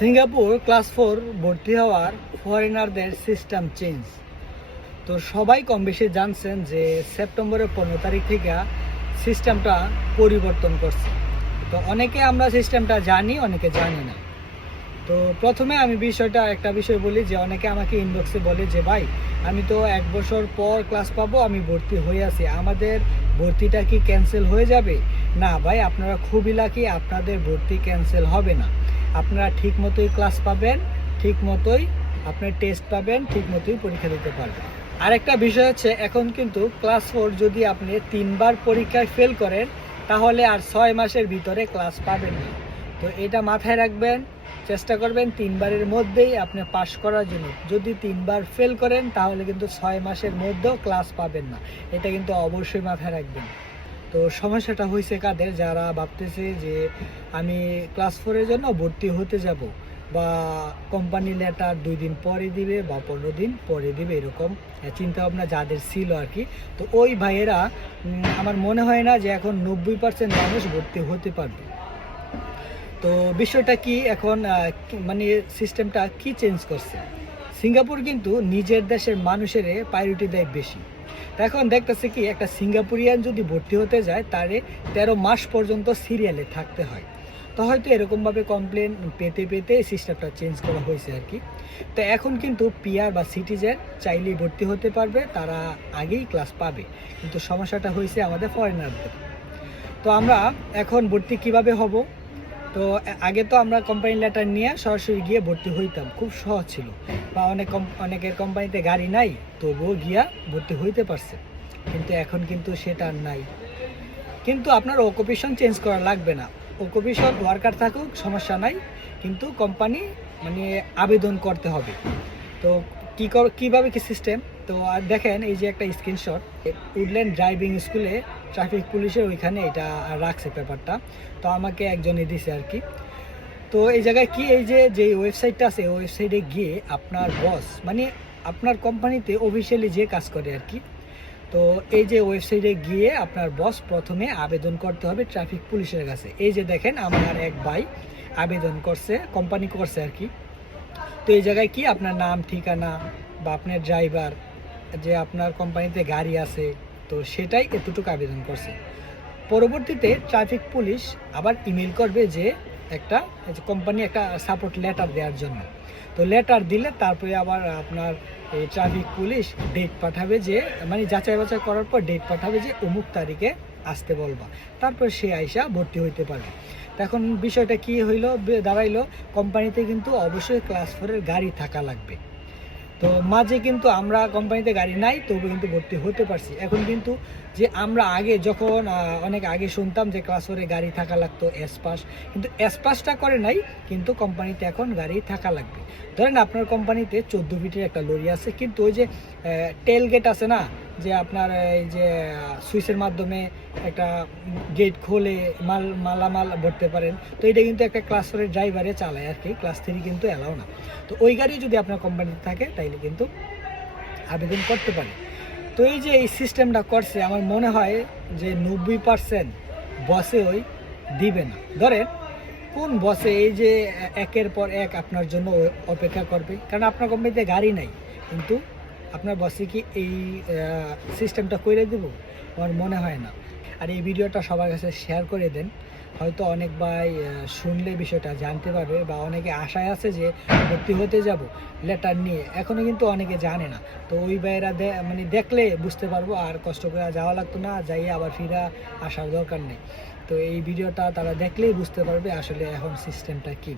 Singapore class four ভর্তি হওয়ার ফরেনারদের system change. তো সবাই কম বেশি জানছেন যে সেপ্টেম্বরের পনেরো তারিখ থেকে সিস্টেমটা পরিবর্তন করছে। তো অনেকে আমরা সিস্টেমটা জানি, অনেকে জানি না। তো প্রথমে আমি বিষয়টা, একটা বিষয় বলি যে অনেকে আমাকে ইনবক্সে বলে যে, ভাই, আমি তো এক বছর পর ক্লাস পাবো, আমি ভর্তি হয়ে আছি। আমাদের ভর্তিটা কি ক্যান্সেল হয়ে যাবে? না, ভাই, আপনারা খুবই লাকি আপনাদের ভর্তি ক্যান্সেল হবে না। আপনারা ঠিক মতোই ক্লাস পাবেন ঠিক মতোই আপনার টেস্ট পাবেন ঠিক মতোই পরীক্ষা দিতে পারবেন। আরেকটা বিষয় হচ্ছে, এখন কিন্তু ক্লাস ফোর যদি আপনি তিনবার পরীক্ষায় ফেল করেন, তাহলে আর ছয় মাসের ভিতরে ক্লাস পাবেন না। তো এটা মাথায় রাখবেন, চেষ্টা করবেন তিনবারের মধ্যেই আপনি পাশ করার জন্য। যদি তিনবার ফেল করেন, তাহলে কিন্তু ছয় মাসের মধ্যেও ক্লাস পাবেন না। এটা কিন্তু অবশ্যই মাথায় রাখবেন। তো সমস্যাটা হয়েছে কাদের? যারা ভাবতেছে যে আমি ক্লাস ফোরের জন্য ভর্তি হতে যাব বা কোম্পানি লেটার দুই দিন পরে দিবে বা পনেরো দিন পরে দিবে, এরকম চিন্তা ভাবনা যাদের ছিল আর কি। তো ওই ভাইয়েরা আমার মনে হয় না যে এখন নব্বই পার্সেন্ট মানুষ ভর্তি হতে পারবে। তো বিষয়টা কি এখন মানে সিস্টেমটা কি চেঞ্জ করছে? সিঙ্গাপুর কিন্তু নিজের দেশের মানুষের প্রায়োরিটি দেয় বেশি। এখন দেখতেছে কি, একটা সিঙ্গাপুরিয়ান যদি ভর্তি হতে যায়, তারে তেরো মাস পর্যন্ত সিরিয়ালে থাকতে হয়। তো হয়তো এরকমভাবে কমপ্লেন পেতে পেতে সিস্টেমটা চেঞ্জ করা হয়েছে আর কি। তো এখন কিন্তু পিআর বা সিটিজেন চাইলেই ভর্তি হতে পারবে, তারা আগেই ক্লাস পাবে। কিন্তু সমস্যাটা হয়েছে আমাদের ফরেনারদের তো আমরা এখন ভর্তি কীভাবে হব? তো আগে তো আমরা কোম্পানি লেটার নিয়ে সরাসরি গিয়ে ভর্তি হইতাম। খুব সহজ ছিল। বা অনেক অনেকের কোম্পানিতে গাড়ি নাই, তবুও গিয়া ভর্তি হইতে পারছে। কিন্তু এখন কিন্তু সেটা আর নাই। কিন্তু আপনার অকুপেশন চেঞ্জ করা লাগবে না। অকুপেশন ওয়ার্কার থাকুক, সমস্যা নাই। কিন্তু কোম্পানি মানে আবেদন করতে হবে। তো কী কীভাবে কি সিস্টেম তো দেখেন এই যে একটা স্ক্রিনশট উডল্যান্ড ড্রাইভিং স্কুলে ট্রাফিক পুলিশের ওইখানে এটা রাখছে পেপারটা। তো আমাকে একজনে দিছে আর কি। তো এই জায়গায় কি এই যে যে ওয়েবসাইটটা আছে ওয়েবসাইটে গিয়ে আপনার বস মানে আপনার কোম্পানিতে অফিসিয়ালি যে কাজ করে আর কি, তো এই যে ওয়েবসাইটে গিয়ে আপনার বস প্রথমে আবেদন করতে হবে ট্রাফিক পুলিশের কাছে। এই যে দেখেন, আমার এক ভাই আবেদন করছে কোম্পানি করছে আর কি। তো এই জায়গায় কি আপনার নাম, ঠিকানা বা আপনার ড্রাইভার যে আপনার কোম্পানিতে গাড়ি আছে তো সেটাই এতটুকু আবেদন করছে। পরবর্তীতে ট্রাফিক পুলিশ আবার ইমেল করবে যে একটা কোম্পানি একটা সাপোর্ট লেটার দেওয়ার জন্য। তো লেটার দিলে তারপরে আবার আপনার এই ট্রাফিক পুলিশ ডেট পাঠাবে যে মানে যাচাই বাছাই করার পর ডেট পাঠাবে যে অমুক তারিখে আসতে বলবা। তারপর সে আইসা ভর্তি হইতে পারবে। এখন বিষয়টা কি হইল, দাঁড়াইলো কোম্পানিতে কিন্তু অবশ্যই ক্লাস ফোরের গাড়ি থাকা লাগবে। তো মাঝে কিন্তু আমরা কোম্পানিতে গাড়ি নাই, তবু কিন্তু ভর্তি হতে পারছি। এখন কিন্তু যে আমরা আগে যখন অনেক আগে শুনতাম যে ক্লাস ফোরে গাড়ি থাকা লাগতো এসপাস কিন্তু এসপাসটা করে নাই, কিন্তু কোম্পানিতে এখন গাড়ি থাকা লাগবে। ধরেন আপনার কোম্পানিতে চোদ্দ ফিটের একটা লরি আছে, কিন্তু ওই যে টেল গেট আছে না যে আপনার এই যে সুইচের মাধ্যমে একটা গেট খোলে মাল, মালামাল ভরতে পারেন। তো এটা কিন্তু একটা ক্লাস ফোরের ড্রাইভারে চালায় আর কি। ক্লাস থ্রি কিন্তু অ্যালাও না। তো ওই গাড়ি যদি আপনার কোম্পানিতে থাকে, তাইলে কিন্তু আবেদন করতে পারে। তো এই যে এই সিস্টেমটা করছে, আমার মনে হয় যে নব্বই পার্সেন্ট বসে ওই দিবে না। ধরেন, কোন বসে এই যে একের পর এক আপনার জন্য অপেক্ষা করবে? কারণ আপনার কোম্পানিতে গাড়ি নাই। কিন্তু আপনার বসে কি এই সিস্টেমটা করে দেব? আমার মনে হয় না। আর এই ভিডিওটা সবার কাছে শেয়ার করে দেন। হয়তো অনেক ভাই শুনলে বিষয়টা জানতে পারবে বা অনেকে আশায় আছে যে ভর্তি হতে যাব লেটার নিয়ে। এখনও কিন্তু অনেকে জানে না। তো ওই ভাইয়েরা মানে দেখলে বুঝতে পারব আর কষ্ট করে যাওয়া লাগতো না যাই আবার ফিরা আসার দরকার নেই। তো এই ভিডিওটা তারা দেখলেই বুঝতে পারবে আসলে এখন সিস্টেমটা কি।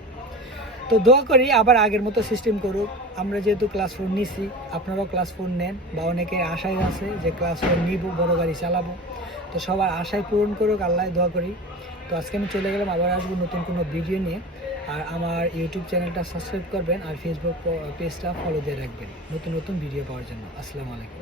তো দোয়া করি আবার আগের মতো সিস্টেম করুক। আমরা যেহেতু ক্লাস ফোর নিছি, আপনারাও ক্লাস ফোর নেন বা অনেকে আশায় আছে যে ক্লাস ফোর নিব, বড় গাড়ি চালাবো। তো সবার আশায় পূরণ করুক, আল্লাহ দোয়া করি। তো আজকে আমি চলে গেলাম, আবার আসব নতুন কোনো ভিডিও নিয়ে। আর আমার ইউটিউব চ্যানেলটা সাবস্ক্রাইব করবেন আর ফেসবুক পেজটা ফলো দিয়ে রাখবেন। নতুন নতুন ভিডিও পাওয়ার জন্য। আসসালামু আলাইকুম।